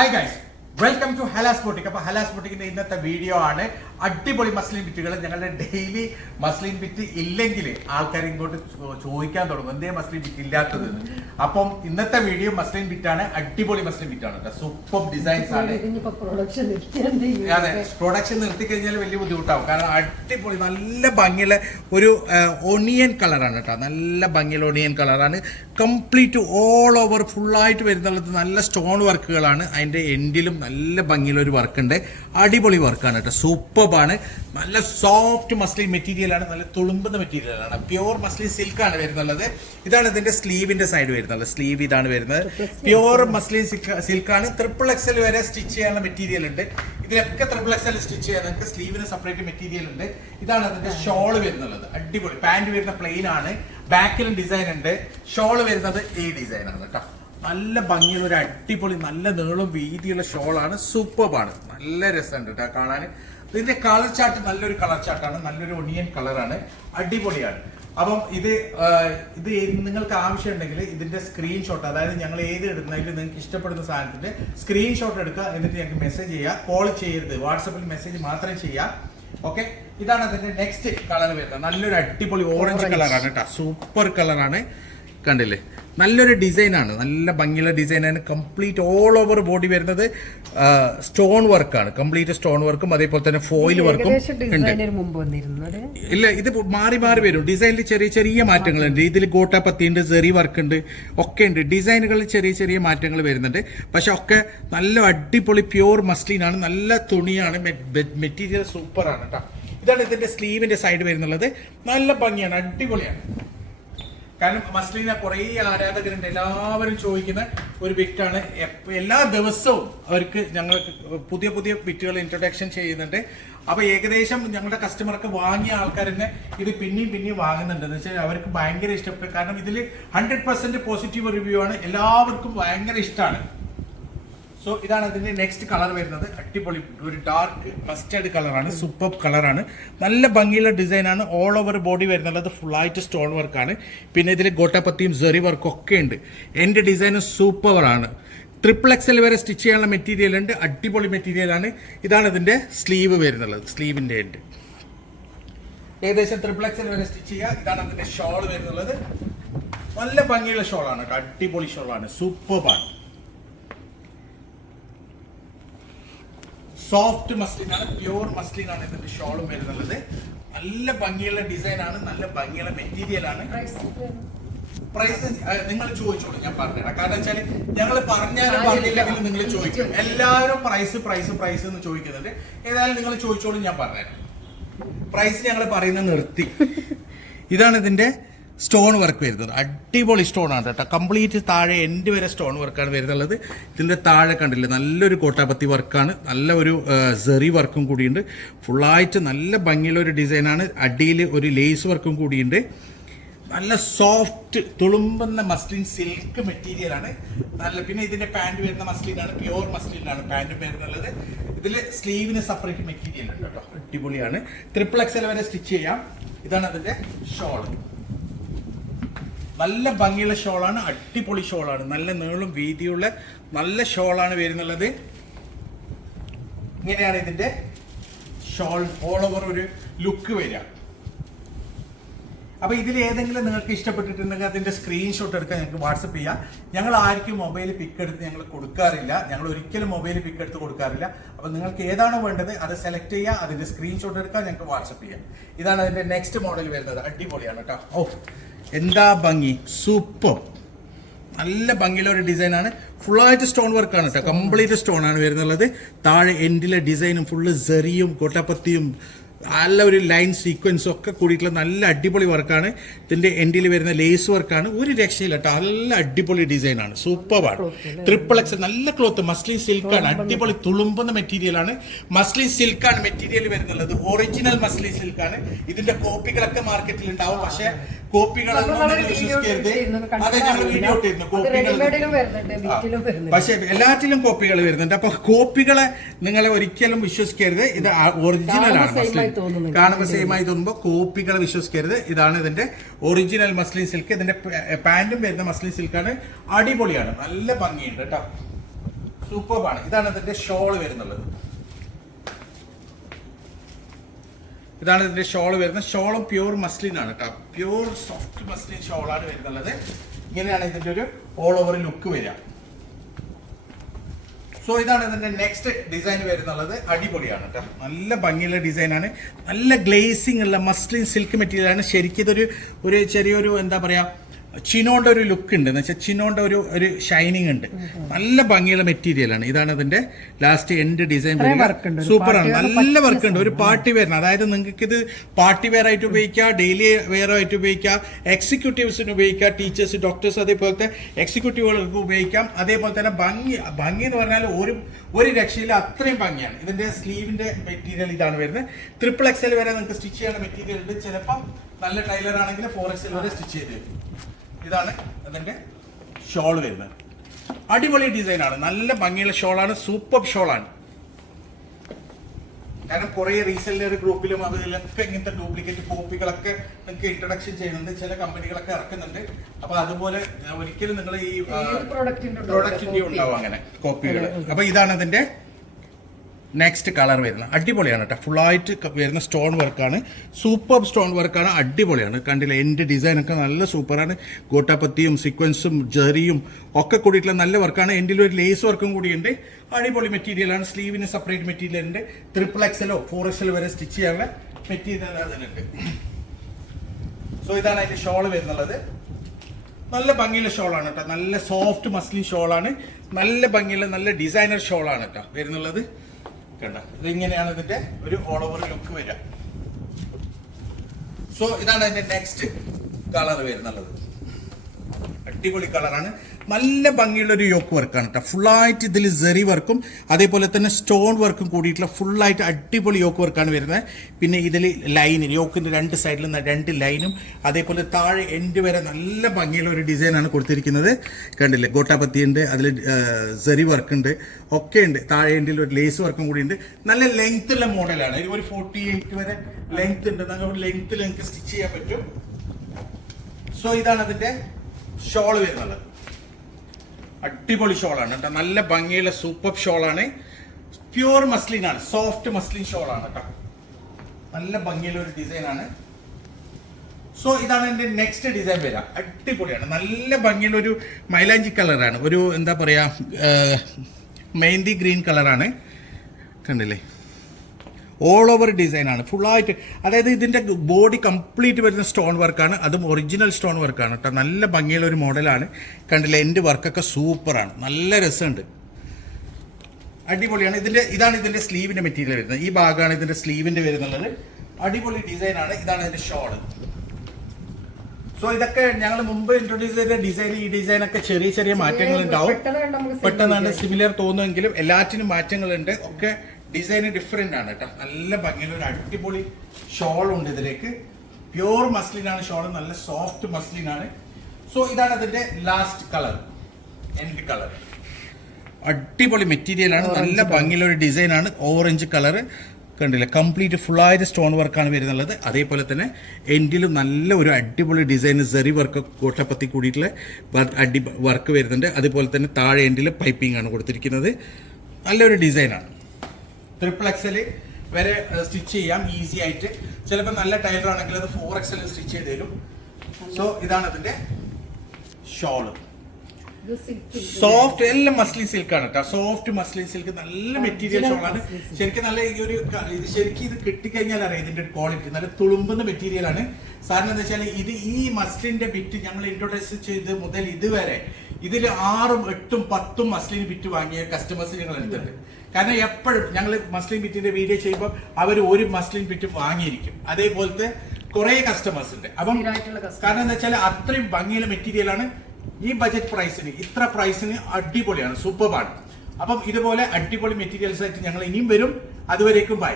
Hi guys, welcome to Halas boutique അപ്പൊ ഹലാസ് ബോട്ടിക്കിന്റെ ഇന്നത്തെ video ആണ് അടിപൊളി മസ്ലിൻ ബിറ്റുകൾ ഞങ്ങളുടെ ഡെയിലി മസ്ലിൻ ബിറ്റ് ഇല്ലെങ്കിൽ ആൾക്കാർ ഇങ്ങോട്ട് ചോദിക്കാൻ തുടങ്ങും. എന്തേ മസ്ലിൻ ബിറ്റ് ഇല്ലാത്തത്? അപ്പം ഇന്നത്തെ വീഡിയോ മസ്ലിൻ ബിറ്റാണ് അടിപൊളി മസ്ലിൻ ബിറ്റാണ് സൂപ്പർ ഡിസൈൻസ് ആണ്. അതെ. പ്രൊഡക്ഷൻ നിർത്തി കഴിഞ്ഞാൽ വലിയ ബുദ്ധിമുട്ടാവും. കാരണം അടിപൊളി നല്ല ഭംഗിയുള്ള ഒരു ഒണിയൻ കളറാണ് കേട്ടോ നല്ല ഭംഗിയുള്ള ഒണിയൻ കളറാണ് കംപ്ലീറ്റ് ഓൾ ഓവർ ഫുള്ളായിട്ട് വരുന്നുള്ളത് നല്ല സ്റ്റോൺ വർക്കുകളാണ് അതിന്റെ എൻഡിലും നല്ല ഭംഗിയുള്ള ഒരു വർക്ക് ഉണ്ട് അടിപൊളി വർക്കാണ് കേട്ടോ. സൂപ്പർബാണ് നല്ല സോഫ്റ്റ് മസ്ലി മെറ്റീരിയലാണ് നല്ല തുളുമ്പുന്ന മെറ്റീരിയലാണ് പ്യുവർ മസ്ലി സിൽക്കാണ് വരുന്നുള്ളത്. ഇതാണ് ഇതിന്റെ സ്ലീവിന്റെ സൈഡ് വരുന്നത്. സ്ലീവ് ഇതാണ് വരുന്നത്. പ്യുവർ മസ്ലി സിൽക്കാണ് ട്രിപ്പിൾ എക്സൽ വരെ സ്റ്റിച്ച് ചെയ്യാനുള്ള മെറ്റീരിയൽ ഉണ്ട്. ഇതിലൊക്കെ ട്രിപ്പിൾ എക്സൽ സ്റ്റിച്ച് ചെയ്യാൻ നിങ്ങൾക്ക് സ്ലീവിന് സെപ്പറേറ്റ് മെറ്റീരിയൽ ഉണ്ട്. ഇതാണ് അതിന്റെ ഷോൾ വരുന്നുള്ളത്. അടിപൊളി. പാന്റ് വരുന്ന പ്ലെയിൻ ആണ്. ബാക്കിലും ഡിസൈൻ ഉണ്ട്. ഷോൾ വരുന്നത് ഈ ഡിസൈൻ ആണ് കേട്ടോ. നല്ല ഭംഗിയുള്ള ഒരു അടിപൊളി നല്ല നീളും വീതിയുള്ള ഷോളാണ് സൂപ്പർബാണ് നല്ല രസമുണ്ട് കേട്ടോ കാണാൻ. ഇതിന്റെ കളർ ചാർട്ട് നല്ലൊരു കളർ ചാർട്ടാണ് നല്ലൊരു ഒണിയൻ കളറാണ് അടിപൊളിയാണ്. അപ്പം ഇത് ഇത് നിങ്ങൾക്ക് ആവശ്യമുണ്ടെങ്കിൽ ഇതിന്റെ സ്ക്രീൻഷോട്ട് അതായത് ഞങ്ങൾ ഏത് ഇടുന്നതിൽ നിങ്ങൾക്ക് ഇഷ്ടപ്പെടുന്ന സാധനത്തിന്റെ സ്ക്രീൻഷോട്ട് എടുക്കുക എന്നിട്ട് ഞങ്ങൾക്ക് മെസ്സേജ് ചെയ്യുക. കോൾ ചെയ്യരുത്. വാട്സപ്പിൽ മെസ്സേജ് മാത്രമേ ചെയ്യാം ഓക്കെ ഇതാണ് അതിന്റെ നെക്സ്റ്റ് കളർ വരുന്നത്. നല്ലൊരു അടിപൊളി ഓറഞ്ച് കളറാണ് കേട്ടോ. സൂപ്പർ കളറാണ് കണ്ടില്ലേ? നല്ലൊരു ഡിസൈനാണ്. നല്ല ഭംഗിയുള്ള ഡിസൈനാണ്. കംപ്ലീറ്റ് ഓൾ ഓവർ ബോഡി വരുന്നത് സ്റ്റോൺ വർക്കാണ്. കംപ്ലീറ്റ് സ്റ്റോൺ വർക്കും അതേപോലെ തന്നെ ഫോയിൽ വർക്കും ഇല്ല ഇത് മാറി മാറി വരും. ഡിസൈനിൽ ചെറിയ ചെറിയ മാറ്റങ്ങളുണ്ട്. ഇതിൽ ഗോട്ടാപ്പത്തി ഉണ്ട് സെറി വർക്ക് ഉണ്ട് ഒക്കെ ഉണ്ട്. ഡിസൈനുകളിൽ ചെറിയ ചെറിയ മാറ്റങ്ങൾ വരുന്നുണ്ട്. പക്ഷെ ഒക്കെ നല്ല അടിപൊളി പ്യൂർ മസ്ലിൻ ആണ് നല്ല തുണിയാണ്. മെറ്റീരിയൽ സൂപ്പറാണ് കേട്ടോ. ഇതാണ് ഇതിന്റെ സ്ലീവിന്റെ സൈഡ് വരുന്നുള്ളത്. നല്ല ഭംഗിയാണ് അടിപൊളിയാണ്. കാരണം മസ്ലിന കുറേ ആരാധകരുണ്ട് എല്ലാവരും ചോദിക്കുന്ന ഒരു ബിറ്റാണ് എല്ലാ ദിവസവും അവർക്ക് ഞങ്ങൾ പുതിയ പുതിയ ബിറ്റുകൾ ഇൻട്രൊഡക്ഷൻ ചെയ്യുന്നുണ്ട്. അപ്പൊ ഏകദേശം ഞങ്ങളുടെ കസ്റ്റമർക്ക് വാങ്ങിയ ആൾക്കാർ തന്നെ ഇത് പിന്നെയും പിന്നെയും വാങ്ങുന്നുണ്ട്. എന്ന് വെച്ചാൽ അവർക്ക് ഭയങ്കര ഇഷ്ടപ്പെട്ടു കാരണം ഇതിൽ ഹൺഡ്രഡ് പെർസെന്റ് പോസിറ്റീവ് റിവ്യൂ ആണ്. എല്ലാവർക്കും ഭയങ്കര ഇഷ്ടമാണ്. സോ ഇതാണ് അതിന്റെ നെക്സ്റ്റ് കളർ വരുന്നത്. അടിപൊളി ഒരു ഡാർക്ക് മസ്റ്റേഡ് കളറാണ് സൂപ്പർ കളറാണ് നല്ല ഭംഗിയുള്ള ഡിസൈനാണ് ഓൾ ഓവർ ബോഡി വരുന്നുള്ളത് ഫുള്ളായിട്ട് സ്റ്റോൺ വർക്കാണ് പിന്നെ ഇതിൽ ഗോട്ടപ്പത്തിയും സെറി വർക്കും ഒക്കെ ഉണ്ട്. എന്റെ ഡിസൈൻ സൂപ്പറാണ് ട്രിപ്പിൾ എക്സൽ വരെ സ്റ്റിച്ച് ചെയ്യാനുള്ള മെറ്റീരിയൽ ഉണ്ട്. അടിപൊളി മെറ്റീരിയലാണ് ഇതാണ് ഇതിന്റെ സ്ലീവ് വരുന്നുള്ളത് സ്ലീവിന്റെ ഉണ്ട് ഏകദേശം ട്രിപ്പിൾ എക്സൽ വരെ സ്റ്റിച്ച് ചെയ്യുക. ഇതാണ് അതിന്റെ ഷോൾ വരുന്നുള്ളത്. നല്ല ഭംഗിയുള്ള ഷോളാണ് അടിപൊളി ഷോളാണ് സൂപ്പർബാണ് സോഫ്റ്റ് മസ്ലിൻ ആണ് പ്യൂർ മസ്ലിൻ ആണ് ഇതിന്റെ ഷോളും വരുന്നുള്ളത്. നല്ല ഭംഗിയുള്ള ഡിസൈൻ ആണ് നല്ല ഭംഗിയുള്ള മെറ്റീരിയൽ ആണ് പ്രൈസ് നിങ്ങൾ ചോദിച്ചോളൂ ഞാൻ പറഞ്ഞുതരാം. കാരണം വെച്ചാൽ ഞങ്ങൾ പറഞ്ഞാലും പറഞ്ഞില്ലെങ്കിലും നിങ്ങൾ ചോദിക്കും. എല്ലാവരും പ്രൈസ് പ്രൈസ് പ്രൈസ് എന്ന് ചോദിക്കുന്നുണ്ട്. ഏതായാലും നിങ്ങൾ ചോദിച്ചോളൂ ഞാൻ പറഞ്ഞുതരാം. പ്രൈസ് ഞങ്ങൾ പറയുന്നത് നിർത്തി. ഇതാണ് ഇതിന്റെ സ്റ്റോൺ വർക്ക് വരുന്നത്. അടിപൊളി സ്റ്റോൺ ആണ് കേട്ടോ. കംപ്ലീറ്റ് താഴെ എൻഡ് വരെ സ്റ്റോൺ വർക്കാണ് വരുന്നുള്ളത്. ഇതിന്റെ താഴെ കണ്ടില്ലേ നല്ലൊരു കോട്ടാപത്തി വർക്കാണ് നല്ല ഒരു സെറി വർക്കും കൂടിയുണ്ട്. ഫുള്ളായിട്ട് നല്ല ഭംഗിയുള്ള ഒരു ഡിസൈനാണ് അടിയിൽ ഒരു ലേസ് വർക്കും കൂടിയുണ്ട്. നല്ല സോഫ്റ്റ് തുളുമ്പുന്ന മസ്ലിൻ സിൽക്ക് മെറ്റീരിയലാണ് നല്ല പിന്നെ ഇതിന്റെ പാന്റ് വരുന്ന മസ്ലിനാണ് പ്യുവർ മസ്ലിനാണ് പാന്റ് വരുന്നുള്ളത്. ഇതിൽ സ്ലീവിന് സെപ്പറേറ്റ് മെറ്റീരിയൽ ഉണ്ട് കേട്ടോ. അടിപൊളിയാണ്. ട്രിപ്പിൾ എക്സൽ വരെ സ്റ്റിച്ച് ചെയ്യാം. ഇതാണ് അതിന്റെ ഷോൾ നല്ല ഭംഗിയുള്ള ഷോളാണ് അടിപൊളി ഷോളാണ്. നല്ല നീളും വീതിയുള്ള നല്ല ഷോളാണ് വരുന്നുള്ളത്. ഇങ്ങനെയാണ് ഇതിന്റെ ഷോൾ ഓൾ ഓവർ ഒരു ലുക്ക് വരിക. അപ്പൊ ഇതിൽ ഏതെങ്കിലും നിങ്ങൾക്ക് ഇഷ്ടപ്പെട്ടിട്ടുണ്ടെങ്കിൽ അതിന്റെ സ്ക്രീൻഷോട്ട് എടുക്കാൻ ഞങ്ങൾക്ക് വാട്സപ്പ് ചെയ്യാം. ഞങ്ങൾ ആർക്കും മൊബൈൽ പിക്ക് എടുത്ത് ഞങ്ങൾ കൊടുക്കാറില്ല. ഞങ്ങൾ ഒരിക്കലും മൊബൈൽ പിക്ക് എടുത്ത് കൊടുക്കാറില്ല. അപ്പൊ നിങ്ങൾക്ക് ഏതാണോ വേണ്ടത് അത് സെലക്ട് ചെയ്യുക അതിന്റെ സ്ക്രീൻഷോട്ട് എടുക്കാൻ ഞങ്ങൾക്ക് വാട്സപ്പ് ചെയ്യാം. ഇതാണ് അതിന്റെ നെക്സ്റ്റ് മോഡൽ വരുന്നത്. അടിപൊളിയാണ് കേട്ടോ. ഓ എന്താ ഭംഗി? സൂപ്പർ. നല്ല ഭംഗിയുള്ള ഒരു ഡിസൈനാണ്. ഫുള്ളായിട്ട് സ്റ്റോൺ വർക്കാണ് കേട്ടോ കംപ്ലീറ്റ് സ്റ്റോൺ ആണ് വരുന്നുള്ളത്. താഴെ എൻഡിലെ ഡിസൈനും ഫുള്ള് സെറിയും കൊട്ടപ്പത്തിയും നല്ല ഒരു ലൈൻ സീക്വൻസും ഒക്കെ കൂടിയിട്ടുള്ള നല്ല അടിപൊളി വർക്കാണ് ഇതിന്റെ എൻഡിൽ വരുന്ന ലേസ് വർക്കാണ് ഒരു രക്ഷയില്ല കേട്ടോ നല്ല അടിപൊളി ഡിസൈനാണ് സൂപ്പറാണ് ട്രിപ്പിൾ എക്സ് നല്ല ക്ലോത്ത് മസ്ലി സിൽക്കാണ് അടിപൊളി തുളുമ്പുന്ന മെറ്റീരിയലാണ് മസ്ലി സിൽക്കാണ് മെറ്റീരിയൽ വരുന്നുള്ളത്. ഒറിജിനൽ മസ്ലി സിൽക്കാണ് ഇതിന്റെ കോപ്പികളൊക്കെ മാർക്കറ്റിൽ ഉണ്ടാവും. പക്ഷെ കോപ്പികളൊന്നും വിശ്വസിക്കരുത്. അതെ ഞങ്ങൾ വീഡിയോ ഇട്ടിരുന്നു. റെഡിമെയ്ഡിലും കോപ്പികൾ പക്ഷെ എല്ലാത്തിലും കോപ്പികൾ വരുന്നുണ്ട്. അപ്പൊ കോപ്പികളെ നിങ്ങളെ ഒരിക്കലും വിശ്വസിക്കരുത്. ഇത് ഒറിജിനൽ ആണ്. കാണുമ്പോ കാണുമ്പോൾ സെയിം ആയി തോന്നുമ്പോൾ കോപ്പികളെ വിശ്വസിക്കരുത്. ഇതാണ് ഇതിന്റെ ഒറിജിനൽ മസ്ലിൻ സിൽക്ക് ഇതിന്റെ പാന്റും വരുന്ന മസ്ലിൻ സിൽക്കാണ് അടിപൊളിയാണ്. നല്ല ഭംഗിയുണ്ട് കേട്ടോ സൂപ്പർബാണ് ഇതാണ് ഇതിന്റെ ഷോൾ വരുന്നുള്ളത്. ഇതാണ് ഇതിന്റെ ഷോൾ വരുന്നത്. ഷോളും പ്യൂർ മസ്ലിൻ ആണ് കേട്ടോ പ്യൂർ സോഫ്റ്റ് മസ്ലിൻ ഷോളാണ് വരുന്നുള്ളത്. ഇങ്ങനെയാണ് ഇതിന്റെ ഒരു ഓൾ ഓവർ ലുക്ക് വരിക. സോ ഇതാണ് ഇതിന്റെ നെക്സ്റ്റ് ഡിസൈൻ വരുന്നുള്ളത്. അടിപൊളിയാണ് കേട്ടോ നല്ല ഭംഗിയുള്ള ഡിസൈനാണ് നല്ല ഗ്ലേസിംഗ് ഉള്ള മസ്ലിൻ സിൽക്ക് മെറ്റീരിയൽ ആണ്. ശരിക്കും ഇതൊരു ഒരു ചെറിയൊരു എന്താ പറയാ ചിനോന്റെ ഒരു ലുക്ക് ഉണ്ട്. എന്ന് വെച്ചാൽ ചിനോന്റെ ഒരു ഒരു ഷൈനിങ് ഉണ്ട്. നല്ല ഭംഗിയുള്ള മെറ്റീരിയലാണ് ഇതാണ് അതിന്റെ ലാസ്റ്റ് എൻഡ് ഡിസൈൻ ആണ്. നല്ല വർക്ക് ഉണ്ട്. ഒരു പാർട്ടി വെയർ അതായത് നിങ്ങൾക്ക് ഇത് പാർട്ടി വെയർ ആയിട്ട് ഉപയോഗിക്കാം ഡെയിലി വെയർ ആയിട്ട് ഉപയോഗിക്കാം എക്സിക്യൂട്ടീവ്സിന് ഉപയോഗിക്കാം ടീച്ചേഴ്സ് ഡോക്ടേഴ്സ് അതേപോലത്തെ എക്സിക്യൂട്ടീവുകൾക്ക് ഉപയോഗിക്കാം. അതേപോലെ തന്നെ ഭംഗി ഭംഗി എന്ന് പറഞ്ഞാൽ ഒരു ഒരു രക്ഷയിൽ അത്രയും ഭംഗിയാണ്. ഇതിന്റെ സ്ലീവിന്റെ മെറ്റീരിയൽ ഇതാണ് വരുന്നത്. ട്രിപ്പിൾ എക്സൽ വരെ നിങ്ങൾക്ക് സ്റ്റിച്ച് ചെയ്യാൻ മെറ്റീരിയൽ ഉണ്ട്. ചിലപ്പം നല്ല ടൈലർ ആണെങ്കിൽ ഫോർ എക്സൽ വരെ സ്റ്റിച്ച് ചെയ്ത് തരും. ഇതാണ് അതിന്റെ ഷോൾ വരുന്നത്. അടിപൊളി ഡിസൈനാണ് ആണ്. നല്ല ഭംഗിയുള്ള ഷോളാണ് സൂപ്പർ ഷോളാണ് കാരണം കുറേ റീസെല്ലർ ഗ്രൂപ്പിലും അതിലൊക്കെ ഇങ്ങനത്തെ ഡ്യൂപ്ലിക്കേറ്റ് കോപ്പികളൊക്കെ നിങ്ങൾക്ക് ഇൻട്രൊഡക്ഷൻ ചെയ്യുന്നുണ്ട്. ചില കമ്പനികളൊക്കെ ഇറക്കുന്നുണ്ട്. അപ്പൊ അതുപോലെ ഒരിക്കലും നിങ്ങൾ ഈ പ്രോഡക്റ്റിന്റെ ഉണ്ടാവും അങ്ങനെ കോപ്പികൾ അപ്പൊ ഇതാണ് അതിന്റെ നെക്സ്റ്റ് കളർ വരുന്നത്. അടിപൊളിയാണ് കേട്ടോ ഫുള്ളായിട്ട് വരുന്ന സ്റ്റോൺ വർക്കാണ് സൂപ്പർ സ്റ്റോൺ വർക്കാണ് അടിപൊളിയാണ്. കണ്ടില്ല എന്റെ ഡിസൈനൊക്കെ നല്ല സൂപ്പറാണ് ഗോട്ടാപ്പത്തിയും സീക്വൻസും ജെറിയും ഒക്കെ കൂടിയിട്ടുള്ള നല്ല വർക്കാണ് എന്റെ ഒരു ലേസ് വർക്കും കൂടിയുണ്ട്. അടിപൊളി മെറ്റീരിയലാണ് സ്ലീവിന് സെപ്പറേറ്റ് മെറ്റീരിയൽ ഉണ്ട്. ട്രിപ്പിൾ എക്സലോ ഫോർ എക്സലോ വരെ സ്റ്റിച്ച് ചെയ്യാനുള്ള മെറ്റീരിയൽ അതിനുണ്ട് സോ ഇതാണ് അതിന്റെ ഷോൾ വരുന്നുള്ളത്. നല്ല ഭംഗിയുള്ള ഷോളാണ് കേട്ടോ നല്ല സോഫ്റ്റ് മസ്ലിൻ ഷോളാണ് നല്ല ഭംഗിയുള്ള നല്ല ഡിസൈനർ ഷോളാണ് കേട്ടോ വരുന്നുള്ളത്. കണ്ട. ഇതിങ്ങനെയാണ് ഇതിന്റെ ഒരു ഓൾ ഓവർ ലുക്ക് വരിക. സോ ഇതാണ് അതിന്റെ നെക്സ്റ്റ് കളർ വരുന്നുള്ളത്. അടിപൊളി കളറാണ് നല്ല ഭംഗിയുള്ള ഒരു യോക്ക് വർക്കാണ് കേട്ടോ ഫുള്ളായിട്ട് ഇതിൽ സെറി വർക്കും അതേപോലെ തന്നെ സ്റ്റോൺ വർക്കും കൂടിയിട്ടുള്ള ഫുള്ളായിട്ട് അടിപൊളി യോക്ക് വർക്കാണ് വരുന്നത്. പിന്നെ ഇതിൽ ലൈൻ യോക്കിന്റെ രണ്ട് സൈഡിലും രണ്ട് ലൈനും അതേപോലെ താഴെ എൻഡ് വരെ നല്ല ഭംഗിയുള്ള ഒരു ഡിസൈനാണ് കൊടുത്തിരിക്കുന്നത്. കണ്ടില്ലേ? ഗോട്ടാപത്തി ഉണ്ട് അതിൽ സെറി വർക്ക് ഉണ്ട് ഒക്കെ ഉണ്ട്. താഴെ എൻഡിൽ ഒരു ലേസ് വർക്കും കൂടി ഉണ്ട്. നല്ല ലെങ്ത് ഉള്ള മോഡലാണ് ഒരു ഫോർട്ടി എയ്റ്റ് വരെ ലെങ്ത് ഉണ്ട്. നല്ല ലെങ്ത് നിങ്ങൾക്ക് സ്റ്റിച്ച് ചെയ്യാൻ പറ്റും. സോ ഇതാണ് അതിന്റെ ഷോൾ വരുന്നത്. അടിപൊളി ഷോളാണ് കേട്ടോ. നല്ല ഭംഗിയുള്ള സൂപ്പർ ഷോളാണ്. പ്യൂർ മസ്ലിൻ ആണ്. സോഫ്റ്റ് മസ്ലിൻ ഷോളാണ് കേട്ടോ. നല്ല ഭംഗിയുള്ള ഒരു ഡിസൈനാണ് സോ ഇതാണ് എന്റെ നെക്സ്റ്റ് ഡിസൈൻ വരാം അടിപൊളിയാണ്. നല്ല ഭംഗിയുള്ള ഒരു മൈലാഞ്ചി കളറാണ് ഒരു എന്താ പറയാ മെഹന്തി ഗ്രീൻ കളറാണ് കണ്ടില്ലേ? ഓൾ ഓവർ ഡിസൈൻ ആണ്. ഫുള്ളായിട്ട് അതായത് ഇതിന്റെ ബോഡി കംപ്ലീറ്റ് വരുന്ന സ്റ്റോൺ വർക്കാണ് അതും ഒറിജിനൽ സ്റ്റോൺ വർക്കാണ് കേട്ടോ. നല്ല ഭംഗിയുള്ള ഒരു മോഡലാണ് കണ്ടില്ല എന്റെ വർക്കൊക്കെ സൂപ്പറാണ് നല്ല രസമുണ്ട്. അടിപൊളിയാണ്. ഇതിന്റെ ഇതാണ് ഇതിന്റെ സ്ലീവിന്റെ മെറ്റീരിയൽ വരുന്നത്. ഈ ഭാഗമാണ് ഇതിന്റെ സ്ലീവിന്റെ വരുന്നുള്ളത്. അടിപൊളി ഡിസൈൻ ആണ്. ഇതാണ് ഇതിന്റെ ഷോൾ സോ ഇതൊക്കെ ഞങ്ങൾ മുമ്പ് ഇൻട്രൊഡ്യൂസ് ചെയ്ത ഡിസൈൻ ഈ ഡിസൈൻ ഒക്കെ ചെറിയ ചെറിയ മാറ്റങ്ങൾ ഉണ്ടാവും പെട്ടെന്നാണ് സിമിലർ തോന്നുമെങ്കിലും എല്ലാറ്റിനും മാറ്റങ്ങളുണ്ട്. ഒക്കെ ഡിസൈൻ ഡിഫറെന്റ് ആണ് കേട്ടോ. നല്ല ഭംഗിയുള്ള ഒരു അടിപൊളി ഷോൾ ഉണ്ട് ഇതിലേക്ക്. പ്യൂർ മസ്ലിൻ ആണ് ഷോൾ നല്ല സോഫ്റ്റ് മസ്ലിൻ ആണ്. സോ ഇതാണ് അതിന്റെ ലാസ്റ്റ് കളർ എൻഡ് കളർ അടിപൊളി മെറ്റീരിയൽ ആണ് നല്ല ഭംഗിയുള്ള ഒരു ഡിസൈൻ ആണ്. ഓറഞ്ച് കളർ കണ്ടില്ലേ? കംപ്ലീറ്റ് ഫുൾ ഫുള്ളായിട്ട് സ്റ്റോൺ വർക്കാണ് വരുന്നുള്ളത്. അതേപോലെ തന്നെ എൻഡിലും നല്ല ഒരു അടിപൊളി ഡിസൈൻ സെറി വർക്ക് കോട്ടപ്പത്തി കൂടിയിട്ടുള്ള അടി വർക്ക് വരുന്നുണ്ട്. അതുപോലെ തന്നെ താഴെ എൻഡിൽ പൈപ്പിംഗ് ആണ് കൊടുത്തിരിക്കുന്നത്. നല്ലൊരു ഡിസൈനാണ് ട്രിപ്പിൾ എക്സൽ വരെ സ്റ്റിച്ച് ചെയ്യാം ഈസി ആയിട്ട്. ചിലപ്പോൾ നല്ല ടൈലർ ആണെങ്കിൽ അത് ഫോർ എക്സൽ സ്റ്റിച്ച് ചെയ്ത് തരും. സോ ഇതാണ് അതിന്റെ ഷോൾ സോഫ്റ്റ് എല്ലാം മസ്ലി സിൽക്ക് ആണ് കേട്ടോ സോഫ്റ്റ് മസ്ലി സിൽക്ക് നല്ല മെറ്റീരിയൽ ഷോളാണ് ശരിക്കും നല്ല ഈ ഒരു ശരിക്കും ഇത് കിട്ടിക്കഴിഞ്ഞാൽ അറിയാം ഇതിന്റെ ഒരു ക്വാളിറ്റി നല്ല തുളുമ്പുന്ന മെറ്റീരിയൽ ആണ്. സാറിന് എന്താ വെച്ചാൽ ഇത് ഈ മസ്ലിന്റെ ബിറ്റ് ഞങ്ങൾ ഇൻട്രൊഡ്യൂസ് ചെയ്ത് മുതൽ ഇതുവരെ ഇതിൽ ആറും എട്ടും പത്തും മസ്ലിന് ബിറ്റ് വാങ്ങിയ കസ്റ്റമേഴ്സ് ഞങ്ങൾ എടുത്തിട്ടുണ്ട്. കാരണം എപ്പോഴും ഞങ്ങൾ മസ്ലിൻ ബിറ്റിന്റെ വീഡിയോ ചെയ്യുമ്പോൾ അവർ ഒരു മസ്ലിൻ പിറ്റ് വാങ്ങിയിരിക്കും. അതേപോലത്തെ കുറെ കസ്റ്റമേഴ്സ് ഉണ്ട്. അപ്പം കാരണം എന്താ വെച്ചാൽ അത്രയും ഭംഗിയുള്ള മെറ്റീരിയലാണ് ഈ ബജറ്റ് പ്രൈസിന് ഇത്ര പ്രൈസിന് അടിപൊളിയാണ് സൂപ്പർ സൂപ്പർബാണ് അപ്പം ഇതുപോലെ അടിപൊളി മെറ്റീരിയൽസ് ആയിട്ട് ഞങ്ങൾ ഇനിയും വരും. അതുവരേക്കും ബൈ